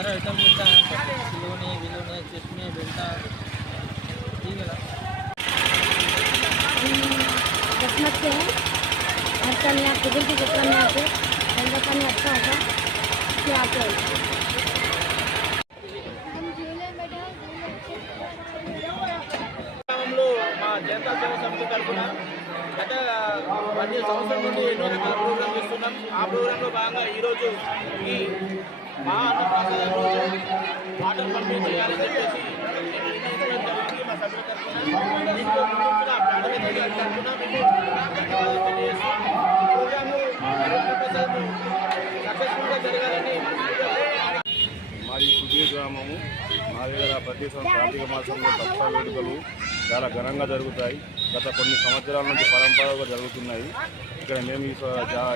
सारा आइटम मिलता है, खिलौने विलोने चश्मे बेल्टा ठीक है। किस्मत से है हर साल यहाँ पुगल की जत्रा में आते गंगा पानी अच्छा होगा इसलिए आते हैं। మా జనతా సేవ సమితి తరఫున గత 10 సంవత్సరాల నుండి ఎన్నో రకాల ప్రోగ్రాంలు ఇస్తున్నాం. ఆ ప్రోగ్రాంలో భాగంగా ఈరోజు ఈ మహా అన్నప్రసాదం రోజు వాటర్ పంపిణీ చేయాలని చెప్పేసి నిర్ణయించడం జరిగింది మా సభ్యుల తరఫున. దీంట్లో ముందుగా ప్రాథమిక తరఫున మేము ధన్యవాదాలు తెలియజేస్తూ ప్రోగ్రాము అన్నప్రసాదం సక్సెస్ఫుల్గా జరగాలని మాది కుబీర్ గ్రామము. మా దగ్గర ప్రతి కార్తీక మాసంలో దసరా వేడుకలు చాలా ఘనంగా జరుగుతాయి. గత కొన్ని సంవత్సరాల నుంచి పరంపరగా జరుగుతున్నాయి. ఇక్కడ మేము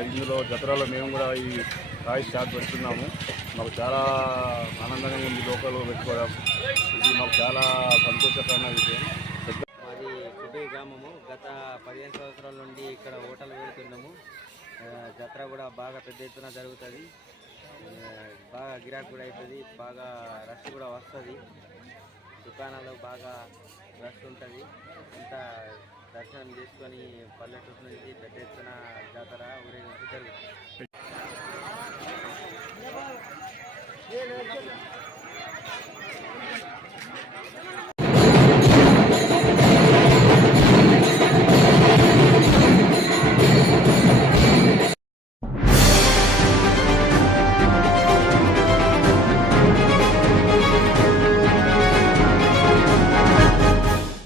ఇందులో జతరాలో మేము కూడా ఈ రాయి స్టార్ట్ పెడుతున్నాము. మాకు చాలా ఆనందంగా ఉంది లోకల్ పెట్టుకోవడం. ఇది మాకు చాలా సంతోషకరమైన విషయం. మాది కుబీర్ గ్రామము. గత 15 సంవత్సరాల నుండి ఇక్కడ హోటల్ పెడుతున్నాము. జత్ర కూడా బాగా పెద్ద ఎత్తున జరుగుతుంది. బాగా గిరాకీ కూడా అవుతుంది, బాగా రష్ కూడా వస్తుంది. దుకాణాలు బాగా రష్ ఉంటుంది. అంతా దర్శనం చేసుకొని పల్లెటూరు నుంచి పెద్ద ఎత్తున జాతర ఊరేగింపు జరుగుతుంది.